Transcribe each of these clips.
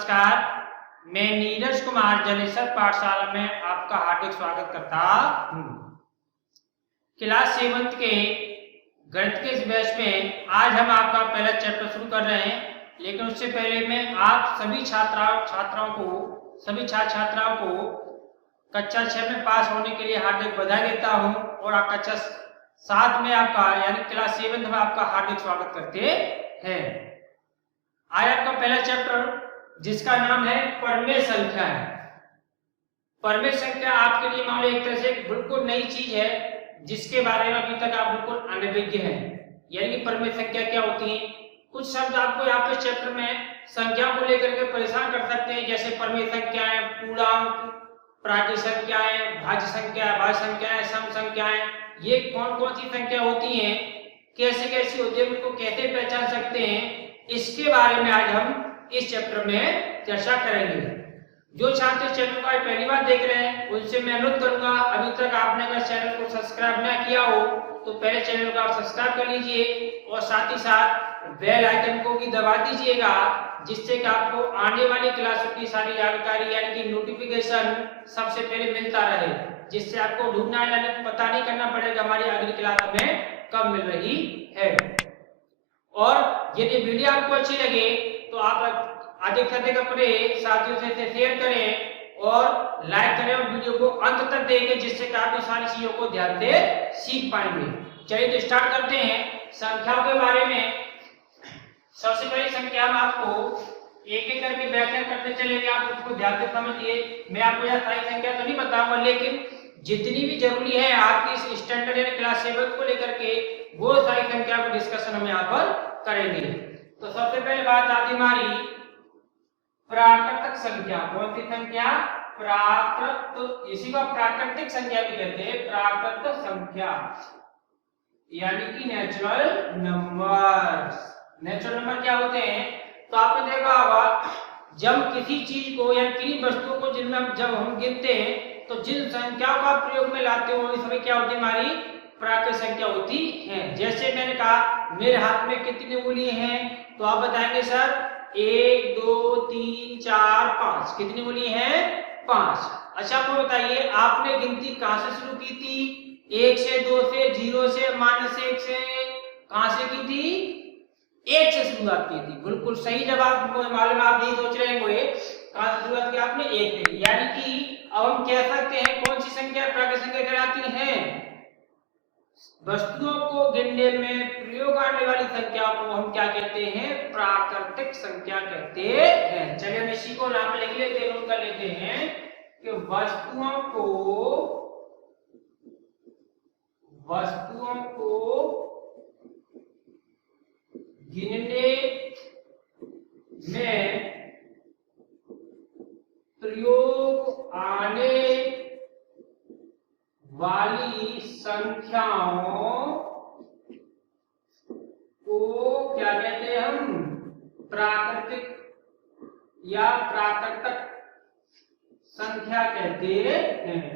नमस्कार। मैं नीरज कुमार जलेसर पाठशाला में आपका हार्दिक स्वागत करता हूँ। क्लास 7 के गणित के इस बैच में आज हम आपका पहला चैप्टर शुरू कर रहे हैं, लेकिन उससे पहले मैं आप सभी छात्राओं को कक्षा 6 में पास होने के लिए हार्दिक बधाई देता हूँ और आप कक्षा 7 में आपका यानी क्लास 7 में आपका हार्दिक स्वागत करते हैं। आज आपका पहला चैप्टर जिसका नाम है परमेय संख्या है। परमेय संख्या आपके लिए मान लो एक तरह से बिल्कुल नई चीज है जिसके बारे में अभी तक आप बिल्कुल अनभिज्ञ हैं। यानी कि परमेय संख्या क्या होती है, कुछ शब्द आपको यहाँ पे चैप्टर में संख्या को लेकर के परेशान कर सकते हैं, जैसे परमेय संख्याएं, पूर्णांक, प्राज्य संख्याएं, भाज्य संख्याएं, सम संख्याएं, ये कौन कौन सी संख्या होती हैं, कैसे कैसी होती है, उनको कैसे पहचान सकते हैं, इसके बारे में आज हम इस चैप्टर में चर्चा करेंगे। जो छात्र इस चैनल को पहली बार देख रहे हैं उनसे मैं अनुरोध करूंगा, अभी तक आपने अगर चैनल को सब्सक्राइब ना किया हो तो पहले चैनल को आप सब्सक्राइब कर लीजिए और साथ ही साथ बेल आइकन को भी दबा दीजिएगा, जिससे कि आपको आने वाली क्लासों की सारी जानकारी यानी कि नोटिफिकेशन सबसे पहले मिलता रहे, जिससे आपको ढूंढना यानी पता नहीं करना पड़ेगा हमारी अगली क्लास में कब मिल रही है। और यदि वीडियो आपको अच्छी लगे तो आप अधिक से अधिक अपने साथियों से शेयर करें और लाइक करें और वीडियो को अंत तक देखें, जिससे कि आप सारी चीजों को ध्यान से सीख पाएंगे। चलिए तो स्टार्ट करते हैं संख्याओं के बारे में। सबसे पहली संख्या हम आपको एक एक करके व्याख्या करते चलेंगे, आप उसको ध्यान से समझिए। मैं आपको यह सारी संख्या तो नहीं बताऊंगा, लेकिन जितनी भी जरूरी है आपकी इस स्टैंडर्ड यानी क्लास 7 को लेकर के वो सारी संख्या को डिस्कशन हम यहाँ पर करेंगे। तो सबसे पहले बात आती हमारी प्राकृतिक संख्या। कौन सी संख्या? प्राकृत, इसी को प्राकृतिक संख्या भी कहते हैं। प्राकृतिक संख्या यानी कि नेचुरल नंबर्स। नेचुरल नंबर क्या होते हैं? तो आपने देखा होगा जब किसी चीज को या किसी वस्तुओं को जिनमें जब हम गिनते हैं तो जिन संख्याओं का प्रयोग में लाते हो इस समय क्या होती है? हमारी प्राकृतिक संख्या होती है। जैसे मैंने कहा मेरे हाथ में कितनी उंगली हैं, तो आप बताएंगे सर 1 2 3 4 5। कितनी उंगली है? 5। अच्छा आपको बताइए आपने गिनती कहां से शुरू की थी? 1 से, 2 से, 0 से, -1 से, कहां से की थी? 1 से शुरुआत की थी। बिल्कुल सही जवाब। आपको मालूम, आप नहीं सोच रहे होंगे कहां से शुरुआत की आपने? 1 से। यानी कि अब हम कह सकते हैं कौन सी संख्या प्राकृतिक संख्या कहलाती है? वस्तुओं को गिनने में प्रयोग आने वाली संख्या को हम क्या कहते हैं? प्राकृतिक संख्या कहते हैं। चलिए हम इसी को नाम लिख लेते हैं, नोट कर लेते हैं कि वस्तुओं को गिनने में प्रयोग आने वाली संख्याओं को क्या कहते हैं हम? प्राकृतिक या प्राकृतिक संख्या कहते हैं।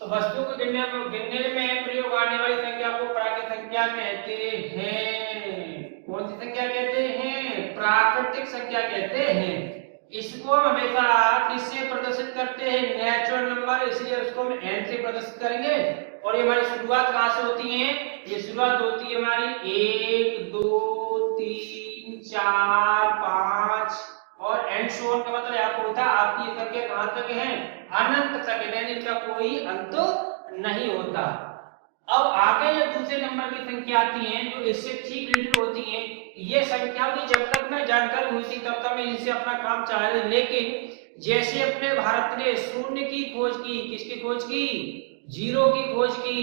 तो वस्तु को गिनने में प्रयोग आने वाली संख्या को प्राकृतिक संख्या कहते हैं। कौन सी संख्या कहते हैं? प्राकृतिक संख्या कहते हैं। इसको हम हमेशा किससे प्रदर्शित करते हैं? नेचुरल नंबर, इसलिए उसको हम n से प्रदर्शित करेंगे। और ये हमारी शुरुआत कहां से होती है? ये शुरुआत होती है हमारी 1 2 3 4 5 और एंड सो ऑन का मतलब आपको होता है आपकी ये संख्या कहां तक है? अनंत तक है, यानी इनका कोई अंत नहीं होता। अब आगे जो दूसरे नंबर की संख्या आती है जो इससे ठीक रिलेटेड होती है, ये संख्या की जब तक मैं जानकारी हुई थी तब तक मैं इनसे अपना काम चला रही, लेकिन जैसे अपने भारत ने शून्य की खोज की, किसकी खोज की? 0 की खोज की,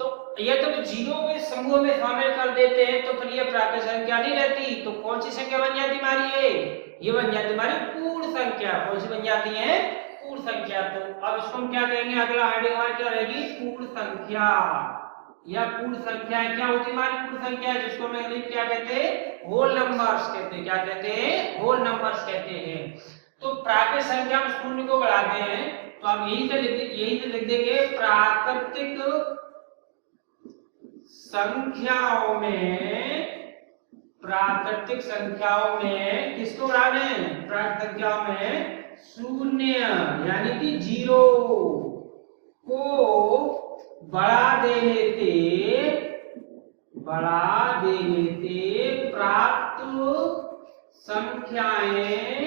तो ये तो 0 के समूह में शामिल कर देते हैं तो फिर ये प्राकृतिक संख्या नहीं रहती। तो कौन सी संख्या बन जाती हमारी? ये बन जाती हमारी पूर्ण संख्या। कौन सी बन जाती है? पूर्ण संख्या। तो अब इसको हम क्या कहेंगे? अगला हेडिंग हमारी क्या रहेगी? पूर्ण संख्या। या पूर्ण संख्या क्या होती है हमारी? पूर्ण संख्या, जिसको हम इंग्लिश क्या कहते हैं? होल नंबर्स कहते हैं। क्या कहते हैं? होल नंबर्स कहते हैं। तो प्राकृतिक संख्या में शून्य को बढ़ाते हैं तो आप यही से लिख देंगे प्राकृतिक संख्याओं में प्राकृतिक संख्याओं में किसको बढ़ा दें? प्राकृतिक संख्याओं में शून्य यानी कि 0 को बढ़ा देने से प्राप्त संख्याएं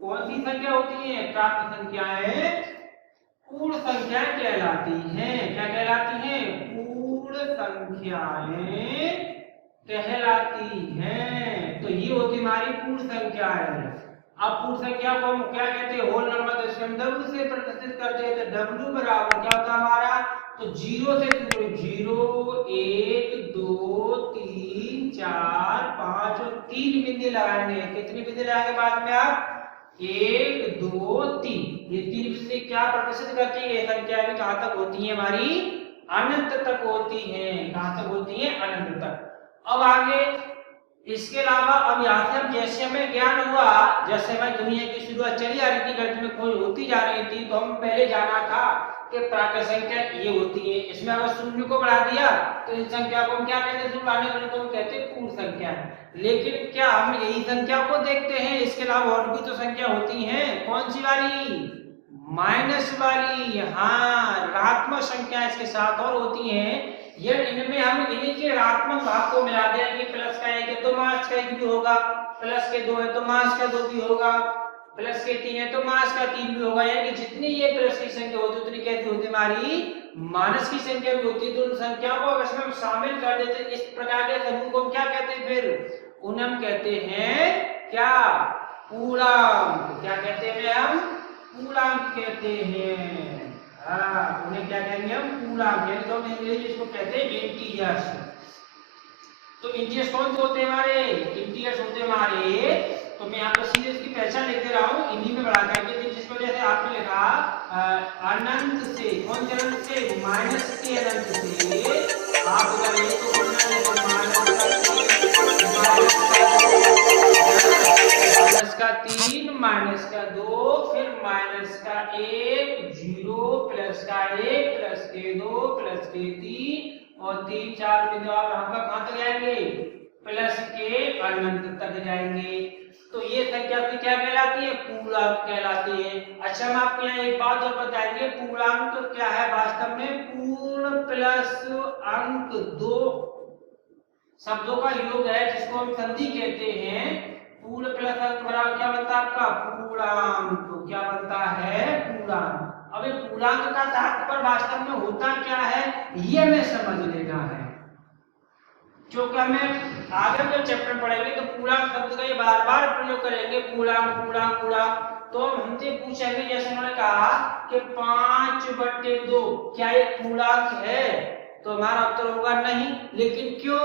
कौन सी संख्या होती हैं? प्राप्त संख्याएं पूर्ण संख्याएं कहलाती हैं। क्या कहलाती हैं? पूर्ण संख्याएं कहलाती हैं। तो ये होती हमारी पूर्ण संख्या है। अब पूर्ण संख्या को हम क्या कहते हैं? Whole number. तो हम W से प्रतिशत करते हैं तो W बराबर क्या होता है हमारा? तो 0 से 0 1 2 3 4 5 और 3 बिंदु लगाएंगे। कितनी बिंदु लगाएंगे बाद में आप? 1 2 3। ये 3 बिंदु क्या प्रतिशत करती है? ये संख्या भी कहां तक होती है हमारी? अनंत तक होती है। कहां तक होती है? अनंत तक। अब आगे इसके अलावा अब यहाँ से हम जैसे हमें ज्ञान हुआ, जैसे हमें दुनिया की शुरुआत चली आ रही थी, गणित में खोज होती जा रही थी, तो हम पहले जाना था कि प्राकृतिक संख्या ये होती है। इसमें अगर शून्य को बढ़ा दिया तो इस संख्या को हम क्या कहते हैं? बढ़ाने वाले को हम कहते हैं पूर्ण संख्या। लेकिन क्या हम यही संख्या को देखते हैं? इसके अलावा और भी तो संख्या होती हैं। कौन सी वाली? माइनस वाली। हाँ, ऋणात्मक संख्या इसके साथ और होती हैं। ये इनमें हम इन्हीं के ऋणात्मक भाग को मिला देंगे। प्लस का 1 है तो माइनस का 1 भी होगा, प्लस के 2 है तो माइनस का 2 भी होगा, प्लस के 3 है तो माइनस का 3 भी होगा। यानी कि जितनी ये प्लस की संख्या होती है उतनी कैसी होती है? हमारी माइनस की संख्या भी होती है। तो उन संख्याओं को अगर हम शामिल कर देते हैं इस प्रकार के समूह को हम क्या कहते हैं? फिर उन्हें हम कहते हैं क्या? पूर्णांक। क्या कहते हैं? हम पूर्णांक कहते हैं। उन्हें क्या कहेंगे हम? पूर्णांक। यानी तो अंग्रेजी इसको कहते हैं इंटीजर्स। तो इंटीजर्स कौन से होते हैं हमारे? इंटीजर्स होते हैं हमारे। तो मैं यहाँ पर सीधे इसकी पहचान लिख दे रहा हूँ हिंदी में बढ़ा करके, जिसकी वजह से आपने लिखा अनंत से। कौन से अनंत से? माइनस के अनंत से। आप अगर ये तो माइनस का 3 माइनस का 2 फिर माइनस का 1 0 प्लस का 1 प्लस के 2 प्लस के 3 और 3 4 बिंदु आप कहां तक जाएंगे? प्लस के अनंत तक जाएंगे। तो ये संख्या भी क्या कहलाती है? पूर्णांक कहलाती है। अच्छा, हम आपको यहाँ एक बात और बताएंगे। पूर्णांक तो क्या है वास्तव में? पूर्ण प्लस अंक 2 शब्दों का योग है, जिसको हम संधि कहते हैं। पूर्ण प्लस अंक बराबर क्या बनता है आपका? पूर्णांक। तो क्या बनता है? पूर्णांक। अब ये पूर्णांक का तात्पर्य वास्तव में होता क्या है ये हमें समझ लेना है, क्योंकि हमें आगे जब चैप्टर पढ़ेंगे तो पूर्णांक शब्द का ये बार बार प्रयोग करेंगे। पूर्णांक पूर्णांक पूर्णांक। तो हमसे पूछेंगे, जैसे उन्होंने कहा कि 5/2 क्या एक पूर्णांक है? तो हमारा उत्तर होगा नहीं। लेकिन क्यों?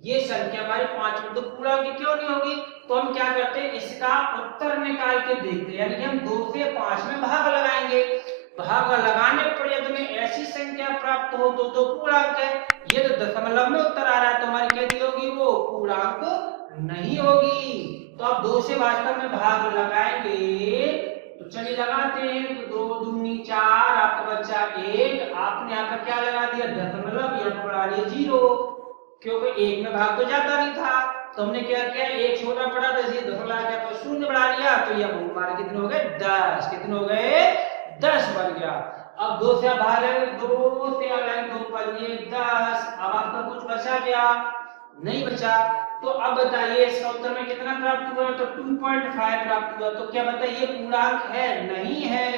ये संख्या हमारी 5/2 पूर्णांक क्यों नहीं होगी? तो हम क्या करते हैं? इसका उत्तर निकाल के देखते हैं। यानी कि हम 2 से 5 में भाग लगाएंगे। भाग लगाने पर यदि हमें ऐसी संख्या प्राप्त हो तो पूर्णांक है। ये तो दशमलव में उत्तर आ रहा है तो हमारी कैसी होगी? वो पूर्णांक नहीं होगी। तो अब 2 से वास्तव में भाग लगाएंगे। तो चलिए लगाते हैं। तो 2 दूनी 4, आपका बच्चा 1। आपने यहाँ पर क्या लगा दिया? दशमलव। यहाँ पर बढ़ा दिया 0, क्योंकि 1 में भाग तो जाता नहीं था। तो हमने क्या किया? 1 छोटा पड़ा था, इसलिए दशमलव आ गया तो 0 बढ़ा लिया। तो ये हमारे कितने हो गए? 10। कितने हो गए? 10 बन गया। अब 2 से भाग लेंगे, 2 से अलग 2 पंजे 10। अब आपका कुछ बचा क्या? नहीं बचा। तो अब बताइए इसका उत्तर में कितना प्राप्त हुआ? तो 2.5 प्राप्त हुआ। तो क्या बताइए पूर्णांक है? नहीं है।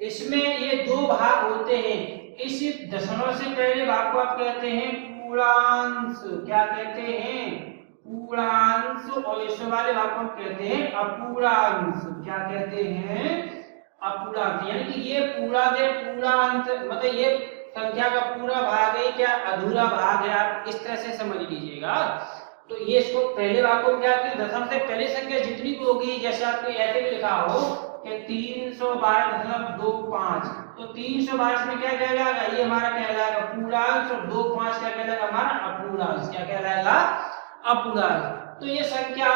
इसमें ये 2 भाग होते हैं। इस दशमलव से पहले भाग को आप कहते हैं पूर्णांश। क्या कहते हैं? पूर्णांश। और इसमें वाले भाग को हम कहते हैं अपूर्णांश। क्या कहते हैं? अपूर्णांक। यानी कि ये पूर्णांक है, पूर्णांक मतलब ये संख्या का पूरा भाग है क्या अधूरा भाग है, आप इस तरह से समझ लीजिएगा। तो ये इसको पहले भाग को क्या कहते हैं? दशम से पहली संख्या जितनी भी होगी, जैसे आपने ऐसे भी लिखा हो कि 312.25, तो 322 में क्या कहलाएगा? ये हमारा कहलाएगा पूर्णांश। और 25 क्या कहलाएगा? हमारा अपूर्णांश। क्या कहलाएगा? अपूर्णांक। तो ये संख्या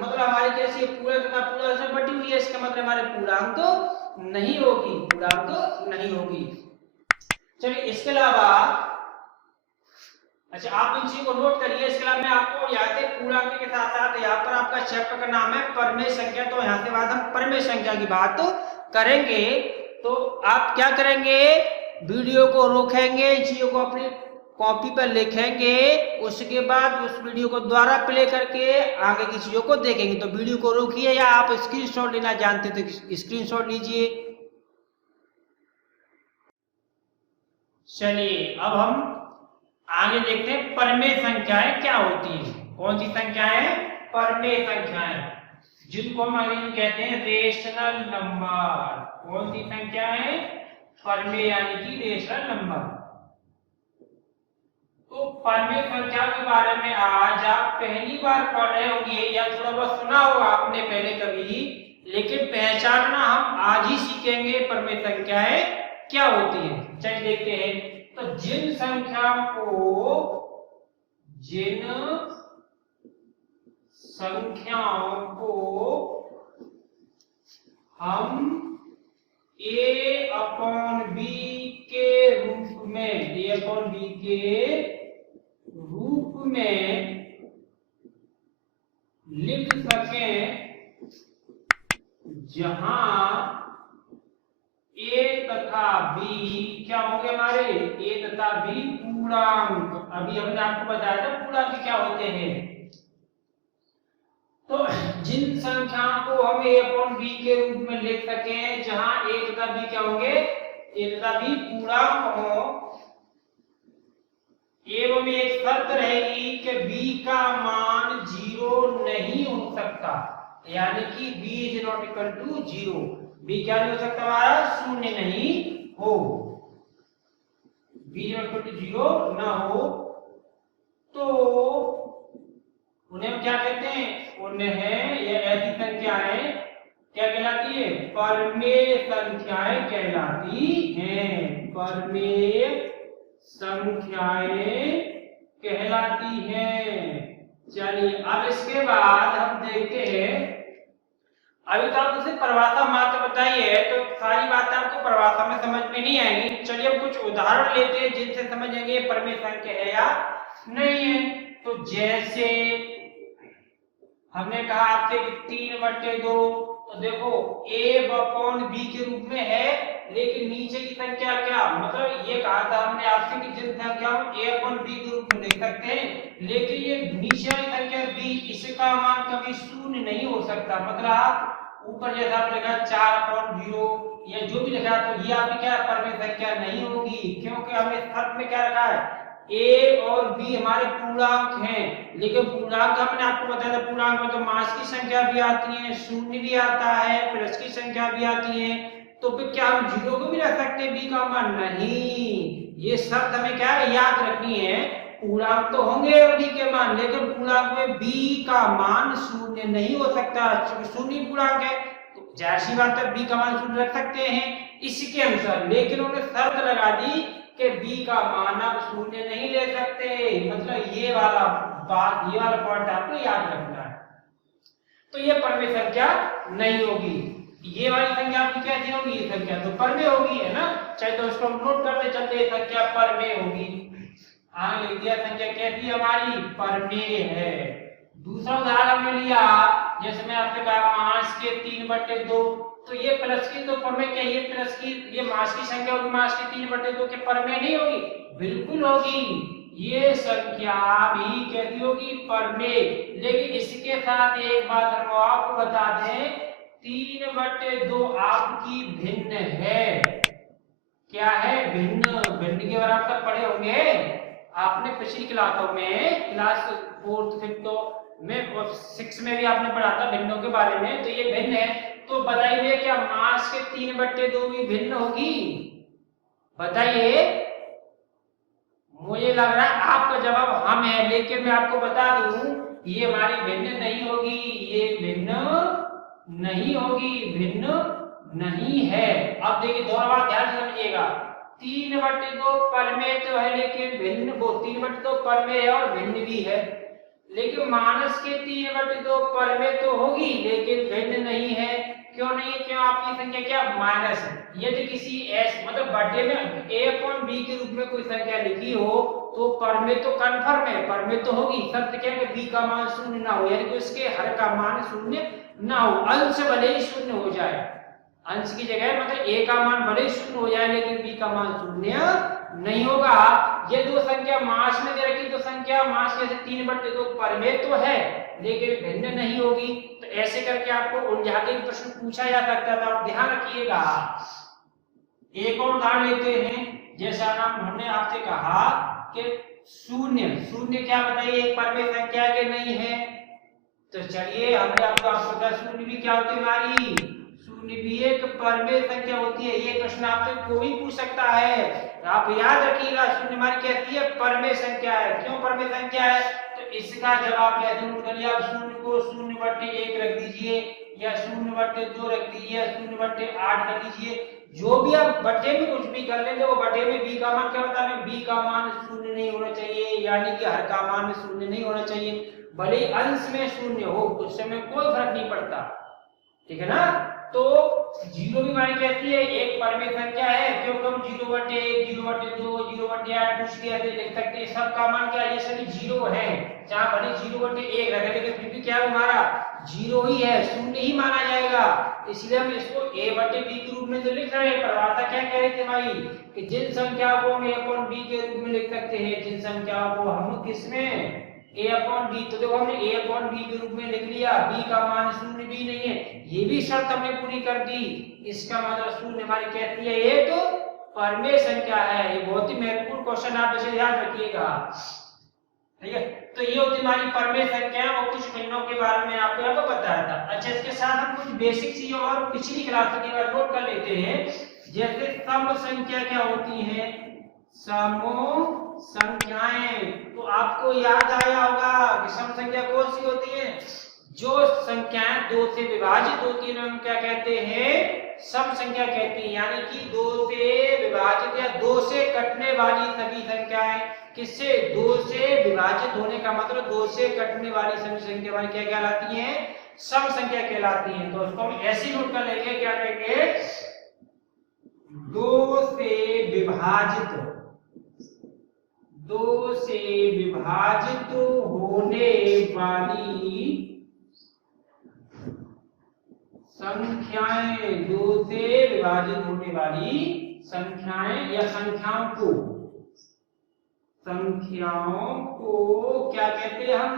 मतलब हमारी कैसी पूरे तथा पूर्णांक से बटी हुई है, इसका मतलब हमारे पूर्णांक तो नहीं होगी। पूर्णांक तो नहीं होगी। चलिए इसके अलावा अच्छा, आप इन चीजों को नोट करिए। इसके अलावा मैं आपको यहाँ से पूर्णांक के साथ साथ यहाँ पर आपका चैप्टर का नाम है परमेय संख्या, तो यहाँ से बाद हम परमेय संख्या की बात करेंगे। तो आप क्या करेंगे, वीडियो को रोकेंगे, चीजों को अपनी कॉपी पर लिखेंगे, उसके बाद उस वीडियो को दोबारा प्ले करके आगे की चीजों को देखेंगे। तो वीडियो को रोकिए, या आप स्क्रीनशॉट लेना जानते तो स्क्रीनशॉट लीजिए। चलिए अब हम आगे देखते हैं परमेय संख्याएं क्या होती है। कौन सी संख्याएं? परमेय संख्याएं, जिनको हम अंग्रेजी में कहते हैं रेशनल नंबर। कौन सी संख्याएं? परमेय यानी कि रेशनल नंबर। तो परमेय संख्या के बारे में आज आप पहली बार पढ़ रहे होंगे या थोड़ा बहुत सुना होगा आपने पहले कभी, लेकिन पहचानना हम आज ही सीखेंगे परमेय संख्याएं क्या होती है। चलिए देखते हैं। तो जिन संख्याओं को हम a/b के रूप में लिख सकें, जहां a तथा b क्या होंगे हमारे? a तथा b पूर्णांक। अभी हमने आपको बताया था पूर्णांक क्या होते हैं। तो जिन संख्याओं को हम a/b के रूप में लिख सकें, जहां a तथा b क्या होंगे? a तथा b पूर्णांक हो, एवं एक शर्त रहेगी कि b का मान 0 नहीं हो सकता, यानी कि b is not equal to 0। b क्या नहीं हो सकता हमारा? शून्य नहीं हो। b इक्वल टू 0 ना हो तो उन्हें हम क्या कहते हैं? उन्हें ये ऐसी संख्याएं क्या कहलाती है? परमेय संख्याएं कहलाती हैं। परमेय संख्याएं कहलाती हैं। चलिए अब इसके बाद हम देखते हैं। अभी तो आप उसे परिभाषा मात्र बताइए, तो सारी बातें आपको परिभाषा में समझ में नहीं आएंगी। चलिए हम कुछ उदाहरण लेते हैं जिनसे समझेंगे परमेय संख्या है या नहीं है। तो जैसे हमने कहा आपसे 3/2, तो देखो a/b के रूप में है, लेकिन नीचे की संख्या क्या, मतलब ये कहा था हमने आपसे कि जिन संख्याओं a/b के रूप में लिख सकते हैं, लेकिन ये नीचे वाली संख्या b, इसका मान कभी शून्य नहीं हो सकता। मतलब आप ऊपर जैसा आप लिखा 4/0 या जो भी लिखा, तो ये आपकी क्या परमेय संख्या नहीं होगी, क्योंकि हमने शर्त में क्या रखा है? a और b हमारे पूर्णांक हैं। लेकिन पूर्णांक हमने आपको बताया था, पूर्णांक में तो मास की संख्या भी आती है, शून्य भी आता है, प्लस की संख्या भी आती है। तो फिर क्या हम 0 को भी रख सकते हैं b का मान? नहीं। ये शर्त हमें क्या है याद रखनी है। पूर्णांक तो होंगे b के मान, लेकिन पूर्णांक में b का मान शून्य नहीं हो सकता, शून्य पूर्णांक है। तो जाहिर सी बात है b का मान शून्य रख सकते हैं इसके अनुसार, लेकिन उन्होंने शर्त लगा दी कि b का मान आप शून्य नहीं ले सकते। मतलब ये वाला बात, ये वाला पॉइंट आपको याद रखना है। तो ये परमेय संख्या नहीं होगी। ये वाली संख्या आपकी कैसी होगी? ये संख्या तो परमेय होगी, है ना। चाहे तो उसको हम नोट करते चलते, संख्या परमेय होगी। आगे लिख दिया संख्या कैसी हमारी? परमेय है। दूसरा उदाहरण हमने लिया, जैसे मैं आपसे कहा मास के 3/2, तो ये प्लस की तो परमेय क्या? ये प्लस की, ये मास की संख्या होगी, मास की 3/2 के परमेय नहीं होगी? बिल्कुल होगी। ये संख्या भी कैसी होगी? परमेय। लेकिन इसके साथ एक बात हम आपको बता दें, 3/2 आपकी भिन्न है। क्या है? भिन्न। भिन्न के बारे में आप सब पढ़े होंगे, आपने पिछली क्लासों में, क्लास 4th 5th में और 6 में भी आपने पढ़ा था भिन्नों के बारे में। तो ये भिन्न है, तो बताइए क्या मास के 3/2 भी भिन्न होगी? बताइए। मुझे लग रहा है आपका जवाब हम है, लेकिन मैं आपको बता दूं ये हमारी भिन्न नहीं होगी, ये भिन्न नहीं होगी, भिन्न नहीं है। अब देखिए दोनों बात ध्यान से समझिएगा। 3/2 परमेय तो है, लेकिन भिन्न, वो 3/2 परमेय है और भिन्न भी है। लेकिन मानस के 3/2 परमेय तो होगी, लेकिन भिन्न नहीं है। क्यों नहीं है? क्यों आपकी संख्या क्या माइनस है? यदि किसी एस मतलब बटे में a/b के रूप में कोई संख्या लिखी हो तो पर में तो कन्फर्म है, पर में तो होगी, शर्त क्या है कि b का मान शून्य ना हो, यानी कि उसके हर का मान शून्य ना हो, अंश भले ही शून्य हो जाए, अंश की जगह मतलब a का मान भले ही शून्य हो जाए लेकिन b का मान शून्य नहीं होगा। ये दो संख्या मास में दे रखी तो संख्या मास कैसे 3/2 पर में तो है लेकिन भिन्न नहीं होगी, तो ऐसे करके आपको उलझा के प्रश्न पूछा जा सकता था, आप ध्यान रखिएगा। एक और उदाहरण लेते हैं, जैसा नाम हमने आपसे कहा कि शून्य, शून्य क्या बताइए एक पर में संख्या के नहीं है, तो चलिए हमने आपको पता शून्य भी क्या होती है हमारी, शून्य भी एक पर में संख्या होती है। ये प्रश्न आपसे कोई पूछ सकता है, आप याद रखिएगा शून्य हमारी कहती है पर में संख्या है। क्यों पर में संख्या है? तो इसका जवाब कैसे नोट करिए आप, शून्य को 0/1 रख दीजिए या 0/2 रख दीजिए या 0/8 कर दीजिए, जो भी आप बटे में कुछ भी कर लेंगे वो बटे में b का मान क्या बता रहे हैं, b का मान शून्य नहीं होना चाहिए, यानी कि हर का मान शून्य नहीं होना चाहिए, भले ही अंश में शून्य हो उस समय कोई फर्क नहीं पड़ता, ठीक है ना। तो जीरो भी हमारी कहती है एक पर में संख्या है, क्योंकि हम 0/1 0/2 0/8 कुछ भी ऐसे लिख सकते हैं, सब का मान क्या है, ये सभी जीरो है, चाहे भले 0/1 रखे लेकिन फिर भी क्या हमारा जीरो ही है, शून्य ही माना जाएगा, इसलिए हम इसको a/b के रूप में तो लिख रहे हैं। परिभाषा क्या कह रहे थे भाई कि जिन संख्या को हम a/b के रूप में लिख सकते हैं, जिन संख्याओं को हम किसमें a/b, तो देखो हमने a/b के रूप में लिख लिया, b का मान शून्य भी नहीं है, ये भी शर्त हमने पूरी कर दी, इसका मतलब शून्य हमारी कहती है एक पर में संख्या है। ये बहुत ही महत्वपूर्ण क्वेश्चन आप इसे याद रखिएगा, ठीक है। तो ये होती हमारी पर में संख्या और कुछ महीनों के बारे में आपको यहाँ पर बताया था। अच्छा, इसके साथ हम कुछ बेसिक चीजें और पिछली क्लास के बाद नोट कर लेते हैं, जैसे सम संख्या क्या होती है, समूह संख्याएं, तो आपको याद आया होगा कि सम संख्या कौन सी होती है, जो संख्याएं 2 से विभाजित होती है हम क्या कहते हैं, सम संख्या कहते हैं, यानी कि 2 से विभाजित या 2 से कटने वाली सभी संख्याएं, किससे 2 से विभाजित होने का मतलब 2 से कटने वाली सभी संख्या हमारी क्या कहलाती हैं, सम संख्या कहलाती हैं। तो उसको हम ऐसे नोट कर लेंगे, क्या कहेंगे, 2 से विभाजित, 2 से विभाजित होने वाली संख्याएं, 2 से विभाजित होने वाली संख्याएं या संख्याओं को क्या कहते हैं हम,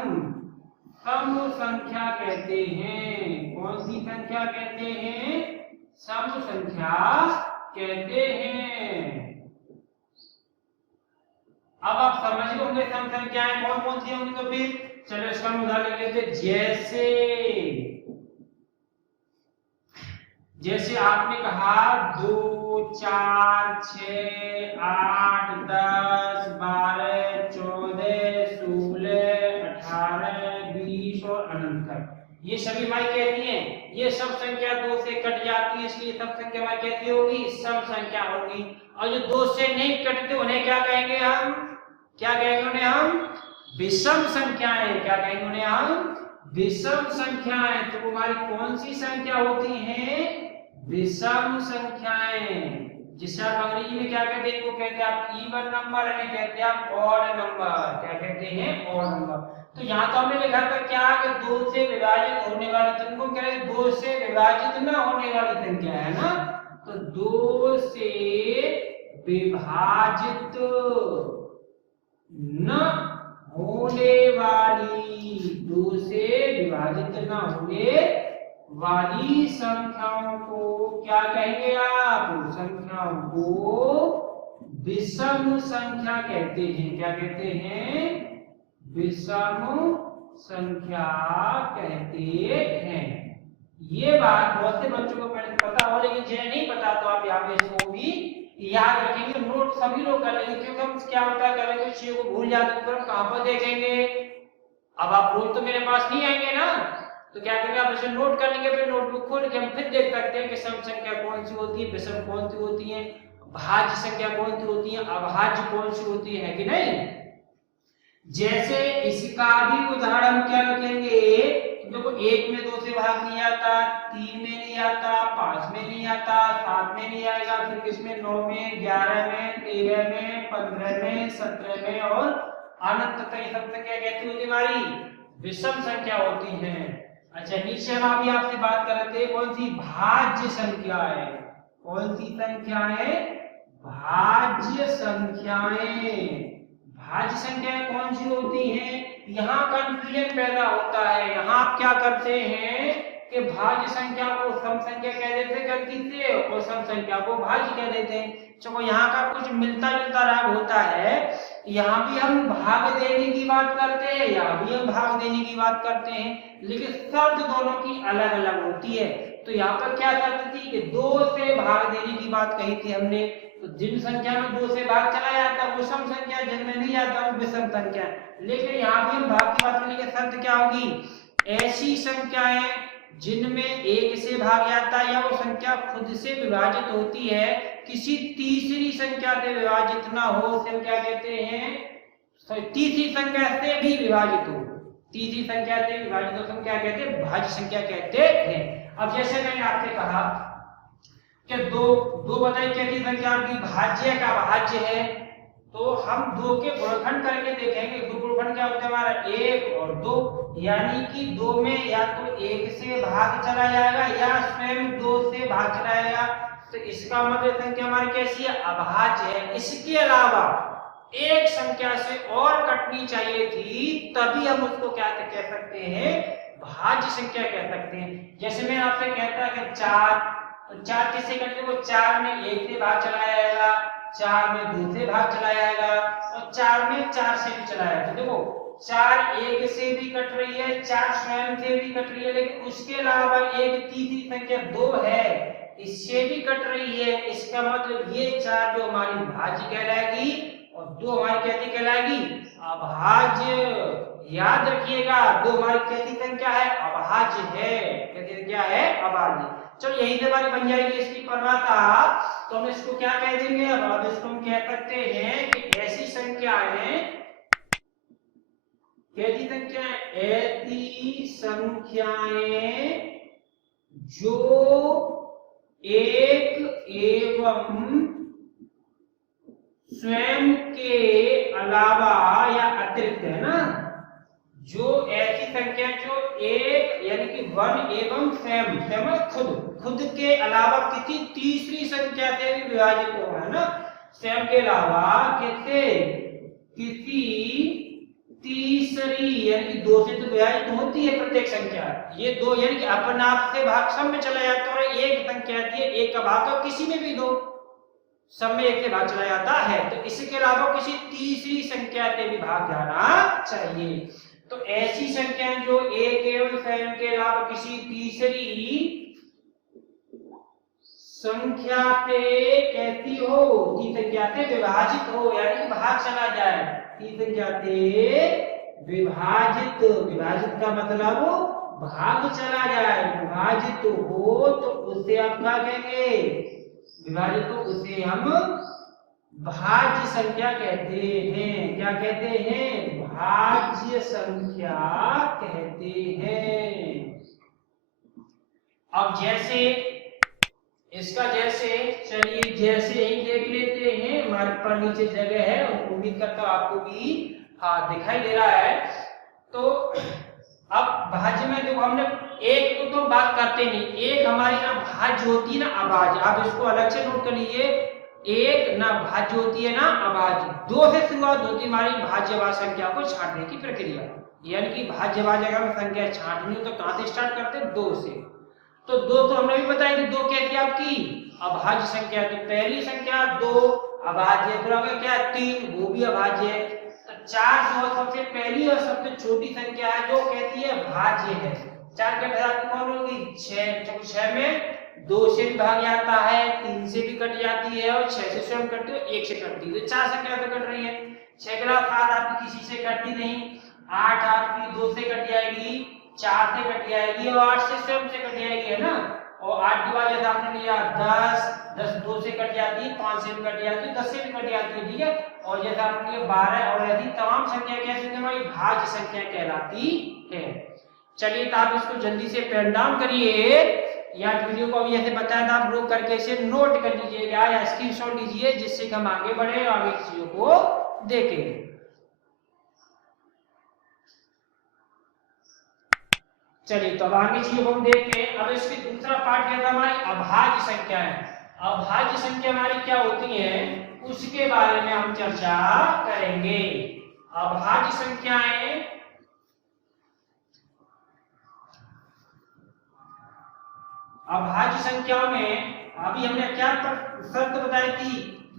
सम संख्या कहते हैं। कौन सी संख्या कहते हैं, सम संख्या कहते हैं। अब आप समझ गए होंगे सम संख्याएं कौन कौन सी होंगी, तो फिर चलो इसका उदाहरण ले लेते, जैसे आपने कहा 2 4 6 8 10 12 14 16 18 20 और अनंत तक, ये सभी हमारी कहती हैं, ये सब संख्या 2 से कट जाती है, इसलिए सब संख्या हमारी कहती होगी सम संख्या होगी। और जो 2 से नहीं कटते उन्हें क्या कहेंगे हम, क्या कहेंगे उन्हें हम, विषम संख्याएं, क्या कहेंगे उन्हें हम, विषम संख्याएं। तो हमारी कौन सी संख्या होती हैं, विषम संख्याएं, जिसे आप अंग्रेजी में क्या कहते हैं, वो कहते हैं आप इवन नंबर, यानी कहते हैं आप ऑड नंबर, क्या कहते हैं, ऑड नंबर। तो यहाँ तो हमने लिखा था क्या कि 2 से विभाजित होने वाली, तुमको क्या है, 2 से विभाजित ना होने वाली संख्या है ना, तो 2 से विभाजित न होने वाली, 2 से विभाजित न होने वाली संख्याओं को क्या कहेंगे आप, संख्याओं को विषम संख्या कहते हैं। क्या कहते हैं, विषम संख्या कहते हैं। ये बात बहुत से बच्चों को पहले पता हो, लेकिन जिन्हें नहीं पता तो आप यहाँ पे इसको भी याद रखेंगे, नोट सभी लोग कर लेंगे, क्योंकि हम क्या होता है कभी कुछ चीजों को भूल जाते हैं तो हम कहाँ पर देखेंगे। अब आप रोज तो मेरे पास नहीं आएंगे ना, तो क्या करेंगे आप इसे नोट कर लेंगे, फिर नोटबुक खोल के हम फिर देख सकते हैं कि सम संख्या कौन सी होती है, विषम कौन सी होती है, भाज्य संख्या कौन सी होती है, अभाज्य कौन सी होती है कि नहीं। जैसे इसका भी उदाहरण क्या लिखेंगे, देखो 1 में 2 से भाग नहीं आता, 3 में नहीं आता, 5 में नहीं आता, 7 में नहीं आएगा, फिर किसमें 9 में, 11 में, 13 में, 15 में, 17 में और अनंत तक ये सब संख्या कैसी होती है हमारी विषम संख्या होती है। अच्छा नीचे हम अभी आपसे बात कर रहे थे कौन सी भाज्य संख्याएं, कौन सी संख्याएं, भाज्य संख्याएं। भाज्य संख्याएं कौन सी होती हैं, यहाँ कंफ्यूजन पैदा होता है। यहाँ आप क्या करते हैं कि भाज्य संख्या को सम संख्या कह देते हैं गलती से और सम संख्या को भाज्य कह देते हैं। चलो यहाँ का कुछ मिलता जुलता राग होता है, यहाँ भी हम भाग देने की बात करते हैं, यहाँ भी हम भाग देने की बात करते हैं, लेकिन शर्त दोनों की अलग अलग होती है। तो यहाँ पर क्या शर्त थी कि 2 से भाग देने की बात कही थी हमने, तो जिन संख्या में 2 से भाग चला जाता है वो सम संख्या, जिनमें नहीं आता वो विषम संख्या। लेकिन यहाँ भी हम भाग की बात करने की शर्त क्या होगी, ऐसी संख्याएं जिनमें 1 से भाग जाता है या वो संख्या खुद से विभाजित होती है, किसी तीसरी संख्या से विभाजित ना हो, उसे हम क्या कहते हैं, तीसरी संख्या से भी विभाजित हो, तीसरी संख्या से विभाजित हो, हम क्या कहते हैं, भाज्य संख्या कहते हैं। अब जैसे मैंने आपसे कहा कि दो बताइए कैसी संख्या आपकी भाज्य का भाज्य है, तो हम 2 के गुणनखंड करके देखेंगे। 2 गुणनखंड क्या होता है हमारा 1 और 2, यानी कि 2 में या तो 1 से भाग चला जाएगा या स्वयं 2 से भाग चला जाएगा, तो इसका मतलब संख्या हमारी कैसी है, अभाज्य है। इसके अलावा एक संख्या से और कटनी चाहिए थी, तभी हम उसको क्या कह सकते हैं, भाज्य संख्या कह सकते हैं। जैसे मैं आपसे कहता कि 4, तो 4 किससे कटेगा, वो 4 में 1 से भाग चला जाएगा, 4 में 2 से भाग चला जाएगा और 4 में 4 से भी चला जाएगा। तो देखो 4 1 से भी कट रही है, 4 स्वयं से भी कट रही है, लेकिन उसके अलावा एक तीसरी संख्या 2 है, इससे भी कट रही है। इसका मतलब ये 4 जो हमारी भाज्य कहलाएगी और 2 हमारी कैसी कहलाएगी, अभाज्य। याद रखिएगा 2 हमारी कैसी संख्या है, अभाज्य है। कैसी संख्या है, अभाज्य। चलो यही से हमारी बन जाएगी इसकी परिभाषा। तो हम इसको क्या कह देंगे, अब इसको हम कह सकते हैं कि ऐसी संख्याएं, कैसी संख्याएं, ऐसी संख्याएं जो एक एवं स्वयं के अलावा या अतिरिक्त है ना, जो ऐसी संख्या जो एक यानी कि 1 एवं स्वयं खुद के अलावा किसी तीसरी संख्या से भी विभाजित हो, है ना, स्वयं के अलावा किसी तीसरी यानी कि 2 से तो विभाजित होती है प्रत्येक संख्या, ये 2 यानी कि अपने आप से भाग सब में चला जाता है, और एक संख्या आती है 1 का भाग तो किसी में भी 2 सब में 1 से भाग चला जाता है, तो इसके अलावा किसी तीसरी संख्या से भी भाग जाना चाहिए। तो ऐसी संख्याएं जो एक एवं स्वयं के अलावा किसी तीसरी संख्या से कैसी हो, तीसरी संख्या से विभाजित हो, यानी कि भाग चला जाए, तीसरी संख्या से विभाजित, विभाजित का मतलब भाग चला जाए, विभाजित हो तो उसे आप क्या कहेंगे, विभाजित हो उसे हम भाज्य संख्या कहते हैं। क्या कहते हैं, भाज्य संख्या कहते हैं। अब जैसे इसका चलिए जैसे ही देख लेते हैं, हमारे पर नीचे जगह है और उम्मीद करता हूं आपको भी दिखाई दे रहा है। तो अब भाज्य में देखो हमने एक को तो बात करते नहीं, एक हमारी ना भाज्य होती है ना अभाज्य, आप इसको अलग से नोट कर लीजिए, एक ना भाज्य होती है ना अभाज्य। 2 से शुरुआत होती हमारी भाज्यवाद संख्या को छांटने की प्रक्रिया, यानी कि भाज्यवाद अगर संख्या छांटनी हो तो कहां से स्टार्ट करते हैं, 2 से। तो 2 तो हमने भी बताया कि 2 कैसी आपकी अभाज्य संख्या, तो पहली संख्या 2 अभाज्य, फिर आगे क्या 3 वो भी अभाज्य है, तो 4 जो सबसे पहली और सबसे छोटी संख्या है जो कैसी है, भाज्य है। 4 के बाद कौन होगी, 6, 6 में 2 से भी भाग जाता है, 3 से भी कट जाती है और 6 से स्वयं कटती है, 1 से कटती है, तो 4 संख्या तो कट रही है। 6 के बाद 7 आपकी किसी से कटती नहीं, 8 आपकी 2 से कट जाएगी, 4 से कट जाएगी और 8 से स्वयं से कट जाएगी, है ना। और 8 के बाद जैसे आपने लिया 10 2 से कट जाती है, 5 से भी कट जाती है, 10 से भी कट जाती है, ठीक है। और जैसे आपने लिया 12 और ऐसी तमाम संख्या कैसी हमारी भाज्य संख्या कहलाती है। चलिए तो आप इसको जल्दी से पेन डाउन करिए या वीडियो को अभी ऐसे बताया था, आप रोक करके इसे नोट कर लीजिएगा या स्क्रीनशॉट लीजिए, जिससे कि हम आगे बढ़े और आगे चीजों को देखें। चलिए तो अब आगे चीजों को हम देखते हैं। अब इसके दूसरा पार्ट क्या था हमारी अभाज्य संख्याएं। अभाज्य संख्या हमारी क्या होती है उसके बारे में हम चर्चा करेंगे। अभाज्य संख्याएं अभाज्य संख्याओं में अभी हमने क्या शर्त बताई थी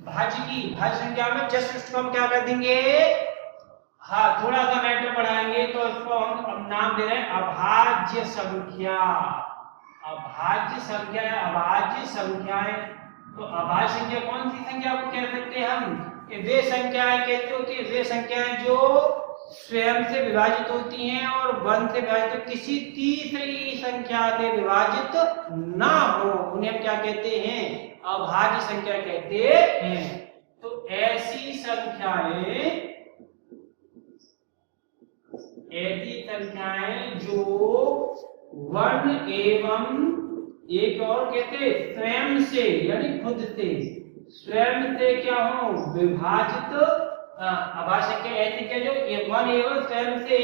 भाज्य की। भाज्य संख्या में जस्ट उसको हम क्या कर देंगे, हाँ थोड़ा सा मैटर बढ़ाएंगे तो इसको हम अब नाम दे रहे हैं अभाज्य संख्या। अभाज्य संख्या या अभाज्य संख्याएं। तो अभाज्य संख्या कौन सी संख्या को कह सकते हैं हम कि वे संख्याएं कैसे होती है, वे संख्याएं जो स्वयं से विभाजित होती हैं और 1 से विभाजित किसी तीसरी संख्या से विभाजित ना हो, उन्हें हम क्या कहते हैं अभाज्य संख्या कहते हैं। तो ऐसी संख्याएं जो 1 एवं एक और कहते स्वयं से यानी खुद से स्वयं से क्या हो विभाजित। अभाज्य संख्या ऐसी क्या जो 1 एवं स्वयं से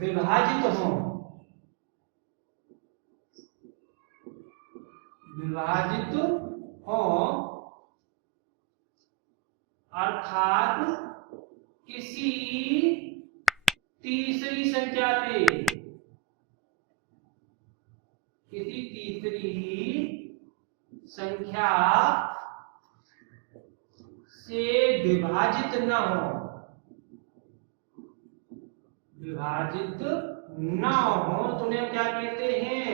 विभाजित हो, अर्थात किसी तीसरी संख्या से विभाजित न हो, तो उन्हें क्या कहते हैं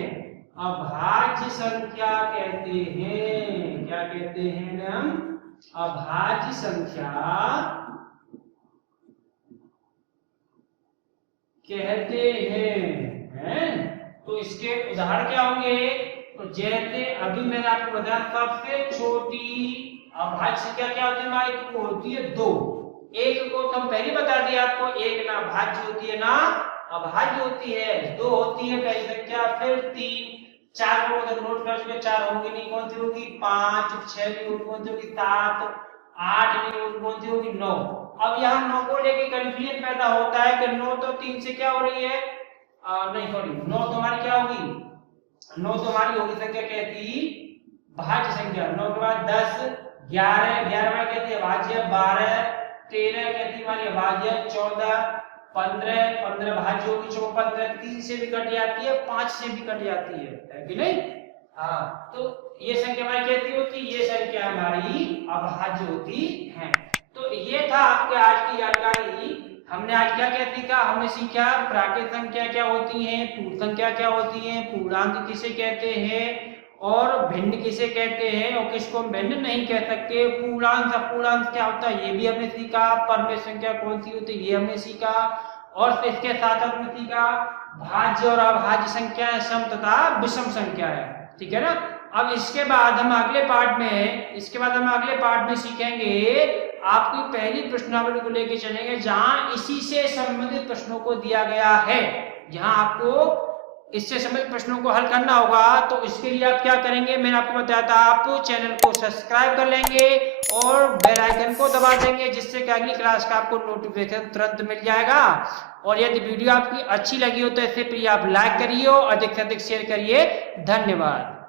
अभाज्य संख्या कहते हैं। क्या कहते हैं हम अभाज्य संख्या कहते हैं। तो इसके उदाहरण क्या होंगे, तो जैसे अभी मैंने आपको बताया सबसे छोटी अभाज्य संख्या क्या होती है हमारी, तो वो होती है 2। एक को तो हम पहले बता दिया आपको, एक ना भाज्य होती है ना अभाज्य होती है। 2 होती है पहली संख्या, फिर 3, 4 को अगर नोट कर चुके 4 होंगी नहीं, कौन सी होगी 5, 6 नहीं होगी कौन सी होगी 7, 8 नहीं होगी कौन सी होगी 9। अब यहाँ 9 को लेके कंफ्यूजन पैदा होता है कि 9 तो 3 से क्या हो रही है, नहीं सॉरी 9 तो हमारी क्या होगी, 9 तो हमारी होगी संख्या कहती भाज्य संख्या। 9 के बाद 10, 11, 11 कहती है भाज्य, 12, 13 कहती हमारी भाज्य, 14, 15, 15 भाज्य होगी, 15 3 से भी कट जाती है, 5 से भी कट जाती है कि नहीं। हाँ तो ये संख्या हमारी कहती होती, ये संख्या हमारी अभाज्य होती है। तो ये था आपके आज की जानकारी। हमने आज क्या क्या सीखा, हमने सीखा प्राकृत संख्या क्या होती है, पूर्ण संख्या क्या होती है, पूर्णांक किसे कहते हैं और भिन्न किसे कहते हैं और किसको हम भिन्न नहीं कह सकते। पूर्णांक अपूर्णांक क्या होता है ये भी हमने सीखा, परमेय संख्या कौन सी होती है ये हमने सीखा, और इसके साथ हमने सीखा भाज्य और अभाज्य संख्या, सम तथा विषम संख्या है, ठीक है ना। अब इसके बाद हम अगले पार्ट में सीखेंगे आपकी पहली प्रश्नावली को लेकर चलेंगे, जहां इसी से संबंधित प्रश्नों को दिया गया है, जहां आपको इससे संबंधित प्रश्नों को हल करना होगा। तो इसके लिए आप क्या करेंगे, मैंने आपको बताया था, आप चैनल को सब्सक्राइब कर लेंगे और बेल आइकन को दबा देंगे, जिससे कि अगली क्लास का आपको नोटिफिकेशन तुरंत मिल जाएगा। और यदि वीडियो आपकी अच्छी लगी हो तो इसे प्लीज आप लाइक करिए और अधिक से अधिक शेयर करिए। धन्यवाद।